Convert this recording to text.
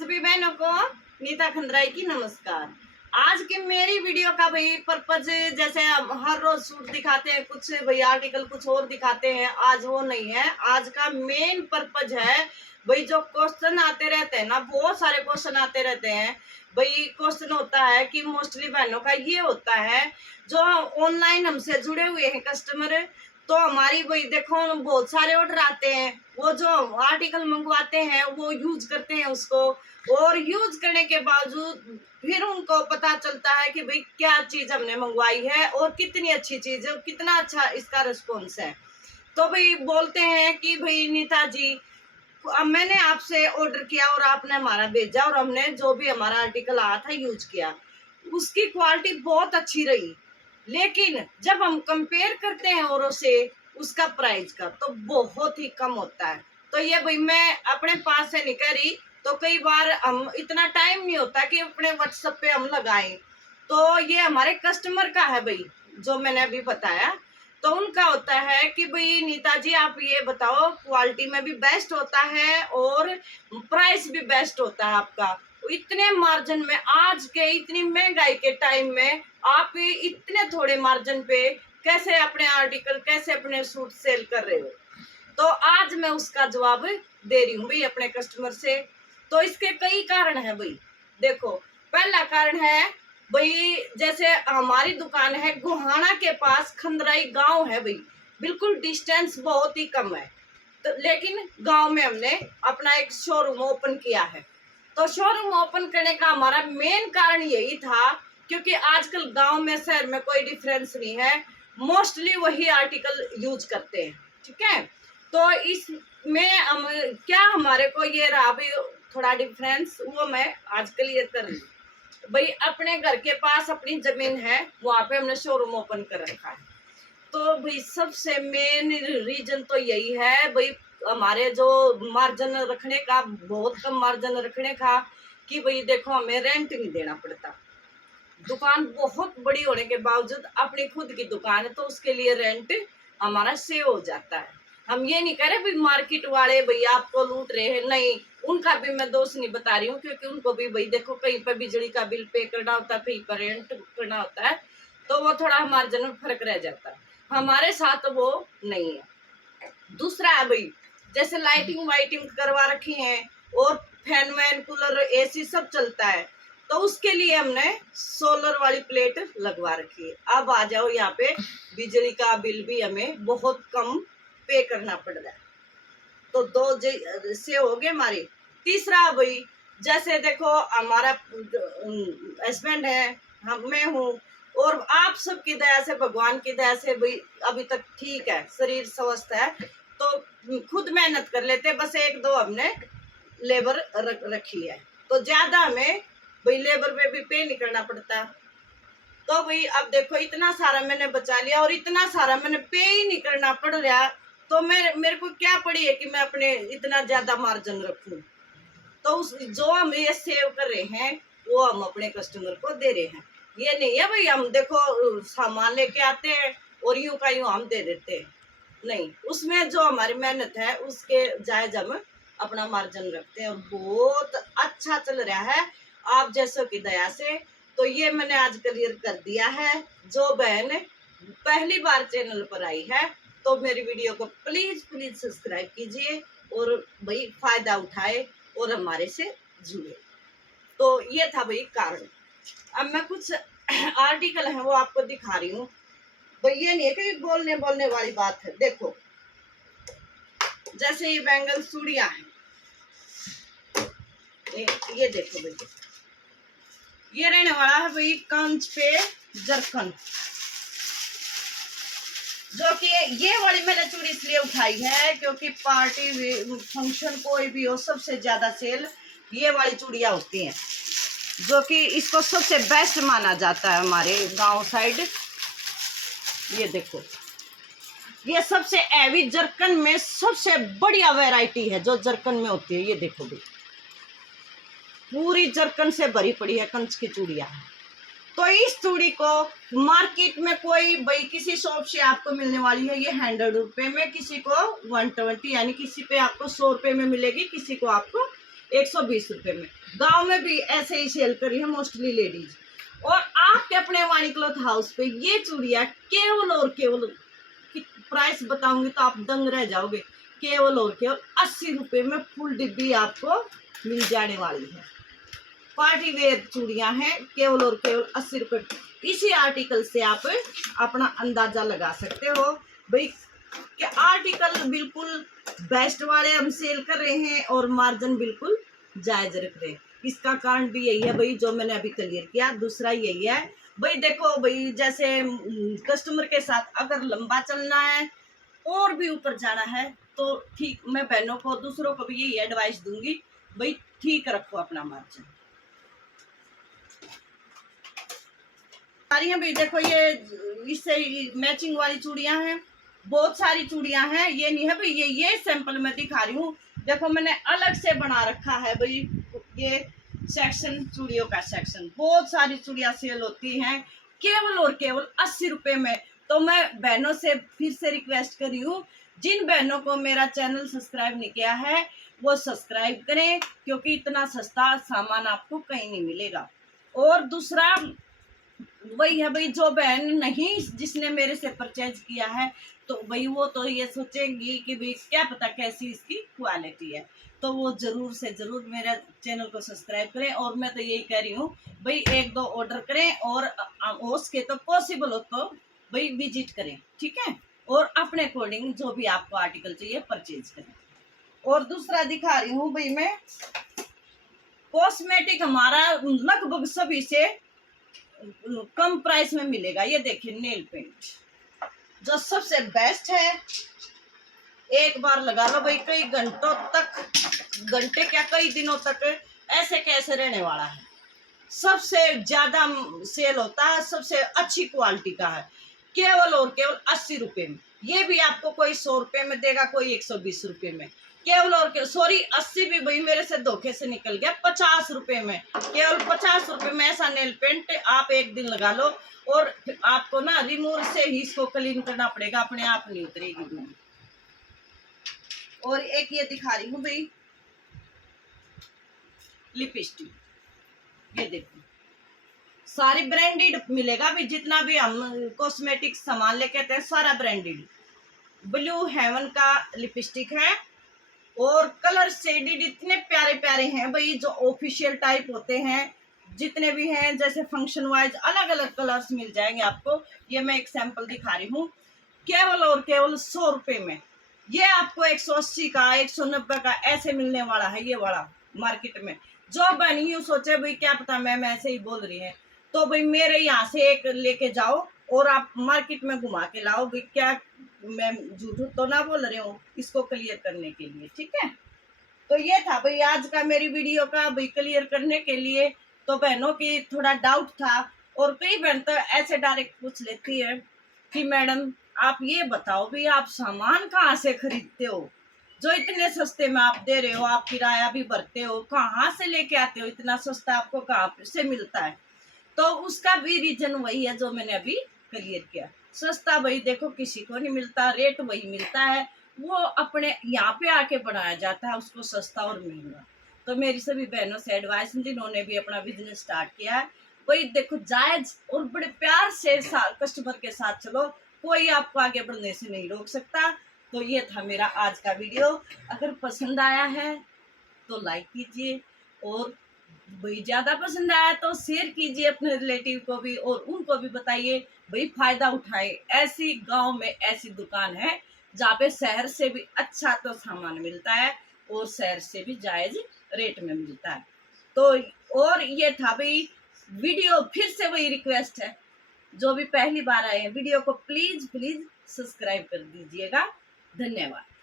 सभी बहनों को नीता खंद्राई की नमस्कार। आज की मेरी वीडियो का भाई पर्पज, जैसे हर रोज सूट दिखाते हैं, कुछ भाई आर्टिकल कुछ और दिखाते हैं, आज वो नहीं है। आज का मेन पर्पज है भाई, जो क्वेश्चन आते रहते हैं ना, बहुत सारे क्वेश्चन आते रहते हैं भाई। क्वेश्चन होता है कि मोस्टली बहनों का ये होता है, जो ऑनलाइन हमसे जुड़े हुए हैं कस्टमर, तो हमारी भाई देखो बहुत सारे ऑर्डर आते हैं, वो जो आर्टिकल मंगवाते हैं वो यूज करते हैं उसको, और यूज करने के बावजूद फिर उनको पता चलता है कि भाई क्या चीज हमने मंगवाई है और कितनी अच्छी चीज है, कितना अच्छा इसका रिस्पॉन्स है। तो भाई बोलते हैं कि भाई नीता जी, अब मैंने आपसे ऑर्डर किया और आपने हमारा भेजा और हमने जो भी हमारा आर्टिकल आया था यूज किया, उसकी क्वालिटी बहुत अच्छी रही, लेकिन जब हम कंपेयर करते हैं औरों से उसका प्राइस का तो बहुत ही कम होता है। तो ये भाई मैं अपने पास से नहीं कह रही, तो कई बार हम इतना टाइम नहीं होता कि अपने व्हाट्सएप पे हम लगाएं, तो ये हमारे कस्टमर का है भाई, जो मैंने अभी बताया। तो उनका होता है कि भाई नीता जी आप ये बताओ, क्वालिटी में भी बेस्ट होता है और प्राइस भी बेस्ट होता है आपका, इतने मार्जिन में, आज के इतनी महंगाई के टाइम में आप इतने थोड़े मार्जिन पे कैसे अपने आर्टिकल, कैसे अपने सूट सेल कर रहे हो। तो आज मैं उसका जवाब दे रही हूँ भाई अपने कस्टमर से। तो इसके कई कारण है भाई। देखो, पहला कारण है भाई, जैसे हमारी दुकान है गोहाना के पास, खंदराई गांव है भाई, बिल्कुल डिस्टेंस बहुत ही कम है, तो लेकिन गांव में हमने अपना एक शोरूम ओपन किया है। तो शोरूम ओपन करने का हमारा मेन कारण यही था, क्योंकि आजकल गांव में शहर में कोई डिफरेंस नहीं है, मोस्टली वही आर्टिकल यूज करते हैं, ठीक है। तो इसमें हम क्या, हमारे को ये रहा भाई थोड़ा डिफरेंस, वो मैं आज क्लियर कर रही हूँ भाई। अपने घर के पास अपनी जमीन है, वहां पे हमने शोरूम ओपन कर रखा है। तो भाई सबसे मेन रीजन तो यही है भाई, हमारे जो मार्जिन रखने का, बहुत कम मार्जिन रखने का, कि भाई देखो हमें रेंट नहीं देना पड़ता। दुकान बहुत बड़ी होने के बावजूद अपनी खुद की दुकान है, तो उसके लिए रेंट हमारा सेव हो जाता है। हम ये नहीं कह रहे भाई मार्केट वाले भैया आपको लूट रहे हैं, नहीं, उनका भी मैं दोष नहीं बता रही हूँ, क्योंकि उनको भी भाई देखो कहीं पर बिजली का बिल पे करना होता है, कहीं पर रेंट करना होता है, तो वो थोड़ा मार्जिन में फर्क रह जाता है। हमारे साथ वो नहीं है। दूसरा है भाई, जैसे लाइटिंग वाइटिंग करवा रखी है और फैन वैन कूलर एसी सब चलता है, तो उसके लिए हमने सोलर वाली प्लेट लगवा रखी है। अब आ जाओ यहाँ पे, बिजली का बिल भी हमें बहुत कम पे करना पड़ रहा है। तो दो से हो गए हमारी। तीसरा भाई, जैसे देखो हमारा हस्बैंड है, हम मैं हूँ, और आप सबकी दया से, भगवान की दया से भाई अभी तक ठीक है, शरीर स्वस्थ है, तो खुद मेहनत कर लेते, बस एक दो हमने लेबर रखी है, तो ज्यादा हमें भाई लेबर पे भी पे नहीं करना पड़ता। तो भाई अब देखो इतना सारा मैंने बचा लिया और इतना सारा मैंने पे ही नहीं करना पड़ रहा, तो मेरे को क्या पड़ी है कि मैं अपने इतना ज्यादा मार्जिन रखूं। तो उस जो हम ये सेव कर रहे हैं वो हम अपने कस्टमर को दे रहे हैं। ये नहीं है भाई हम देखो सामान लेके आते हैं और यूं का यूं हम दे देते हैं, नहीं, उसमें जो हमारी मेहनत है उसके जायज हम अपना मार्जिन रखते हैं, और बहुत अच्छा चल रहा है आप जैसों की दया से। तो ये मैंने आज क्लियर कर दिया है। जो बहन पहली बार चैनल पर आई है, तो मेरी वीडियो को प्लीज प्लीज सब्सक्राइब कीजिए और भाई फायदा उठाए और हमारे से जुड़े। तो ये था भाई कारण। अब मैं कुछ आर्टिकल है वो आपको दिखा रही हूँ भाई, ये नहीं है कि बोलने वाली बात है। देखो, जैसे ये बैंगल चूड़ियां हैं, ये देखो भाई, ये रहने वाला है भाई कांच पे जरकन, जो कि ये वाली मैंने चूड़ी इसलिए उठाई है क्योंकि पार्टी फंक्शन कोई भी हो, सबसे ज्यादा सेल ये वाली चूड़ियां होती हैं, जो कि इसको सबसे बेस्ट माना जाता है हमारे गांव साइड। ये देखो, ये सबसे हैवी जरकन में सबसे बढ़िया वैरायटी है जो जरकन में होती है। ये देखो भाई, पूरी जरकन से भरी पड़ी है कंच की चूड़ियां। तो इस चूड़ी को मार्केट में कोई भाई किसी शॉप से आपको मिलने वाली है ये 100 रुपए में, किसी को 120, यानी किसी पे आपको 100 रुपए में मिलेगी, किसी को आपको 120 रुपए में। गांव में भी ऐसे ही सेल करी है मोस्टली लेडीज। और आपके अपने वाणी क्लॉथ हाउस पे ये चूड़ियां केवल और केवल, प्राइस बताऊंगी तो आप दंग रह जाओगे, केवल और केवल 80 रुपए में फुल डिब्बी आपको मिल जाने वाली है। पार्टी वेयर चूड़ियां हैं केवल और केवल 80 रुपए। इसी आर्टिकल से आप अपना अंदाजा लगा सकते हो भाई कि आर्टिकल बिल्कुल बेस्ट वाले हम सेल कर रहे हैं और मार्जिन बिल्कुल जायज रख रहे हैं। इसका कारण भी यही है भाई जो मैंने अभी क्लियर किया। दूसरा यही है भाई, देखो भाई जैसे कस्टमर के साथ अगर लंबा चलना है और भी ऊपर जाना है तो ठीक, मैं बहनों को दूसरों को भी यही एडवाइस दूंगी भाई, ठीक रखो अपना मार्जिन। सारी भाई देखो ये इससे मैचिंग वाली चूड़ियां हैं, बहुत सारी चूड़ियां हैं। ये नहीं है भाई ये सैंपल मैं दिखा रही हूँ। देखो मैंने अलग से बना रखा है भाई ये सेक्शन, चूड़ियों का सेक्शन। बहुत सारी चूड़ियां सेल होती हैं केवल और केवल 80 रुपए में। तो मैं बहनों से फिर से रिक्वेस्ट कर रही हूँ, जिन बहनों को मेरा चैनल सब्सक्राइब नहीं किया है वो सब्सक्राइब करें, क्योंकि इतना सस्ता सामान आपको कहीं नहीं मिलेगा। और दूसरा वही है भाई, जो बहन नहीं जिसने मेरे से परचेज किया है तो भाई वो तो ये सोचेंगी कि भाई क्या पता कैसी इसकी क्वालिटी है, तो वो जरूर से जरूर मेरे चैनल को सब्सक्राइब करें। और मैं तो यही कह रही हूँ भाई 1-2 ऑर्डर करें और हो सके तो पॉसिबल हो तो भाई विजिट करें, ठीक है, और अपने अकॉर्डिंग जो भी आपको आर्टिकल चाहिए परचेज करें। और दूसरा दिखा रही हूँ भाई मैं, कॉस्मेटिक हमारा लगभग सभी से कम प्राइस में मिलेगा। ये देखिए नेल पेंट जो सबसे बेस्ट है, एक बार लगा लो भाई कई घंटों तक, घंटे क्या कई दिनों तक ऐसे कैसे रहने वाला है। सबसे ज्यादा सेल होता है, सबसे अच्छी क्वालिटी का है, केवल और केवल 80 रुपए में। ये भी आपको कोई 100 रुपए में देगा, कोई 120 रुपए में। केवल और केवल, सॉरी 80 भी भाई मेरे से धोखे से निकल गया, 50 रुपए में, केवल 50 रुपए में ऐसा नेल पेंट आप एक दिन लगा लो और आपको ना रिमूवर से ही इसको क्लीन करना पड़ेगा, अपने आप नहीं उतरेगी दूध। और एक ये दिखा रही हूँ भाई लिपस्टिक, ये देखो सारी ब्रांडेड मिलेगा भी, जितना भी हम कॉस्मेटिक सामान लेके आते हैं सारा ब्रांडेड। ब्लू हेवन का लिपस्टिक है और कलर शेडेड इतने प्यारे प्यारे हैं भाई, जो ऑफिशियल टाइप होते हैं जितने भी हैं, जैसे फंक्शन वाइज अलग अलग कलर्स मिल जाएंगे आपको। ये मैं एक सैंपल दिखा रही हूँ केवल और केवल 100 रुपए में। ये आपको 180 का 190 का ऐसे मिलने वाला है ये वाला मार्केट में। जो बनी यूँ सोचे भाई क्या पता मैम ऐसे ही बोल रही है, तो भाई मेरे यहाँ से एक लेके जाओ और आप मार्केट में घुमा के लाओ भाई, क्या मैं झूठ तो ना बोल रही हूँ इसको क्लियर करने के लिए, ठीक है। तो ये था भाई आज का मेरी वीडियो का भाई क्लियर करने के लिए। तो बहनों की थोड़ा डाउट था और कई बहन तो ऐसे डायरेक्ट पूछ लेती है कि मैडम आप ये बताओ भाई आप सामान कहाँ से खरीदते हो, जो इतने सस्ते में आप दे रहे हो, आप किराया भी भरते हो, कहाँ से लेके आते हो, इतना सस्ता आपको कहाँ से मिलता है। तो उसका भी रीजन वही है जो मैंने अभी क्लियर किया। सस्ता भाई देखो किसी को नहीं मिलता, रेट वही मिलता है, वो अपने यहाँ पे आके बनाया जाता है उसको सस्ता और महंगा। तो मेरी सभी बहनों से एडवाइस जिन्होंने भी अपना बिजनेस स्टार्ट किया है वही देखो जायज और बड़े प्यार से कस्टमर के साथ चलो, कोई आपको आगे बढ़ने से नहीं रोक सकता। तो ये था मेरा आज का वीडियो। अगर पसंद आया है तो लाइक कीजिए और भाई ज़्यादा पसंद आया तो शेयर कीजिए अपने रिलेटिव को भी और उनको भी बताइए भाई फ़ायदा उठाए। ऐसी गांव में ऐसी दुकान है जहाँ पे शहर से भी अच्छा तो सामान मिलता है और शहर से भी जायज़ रेट में मिलता है। तो और ये था भाई वीडियो, फिर से वही रिक्वेस्ट है, जो भी पहली बार आए हैं वीडियो को प्लीज़ प्लीज़ सब्सक्राइब कर दीजिएगा। धन्यवाद।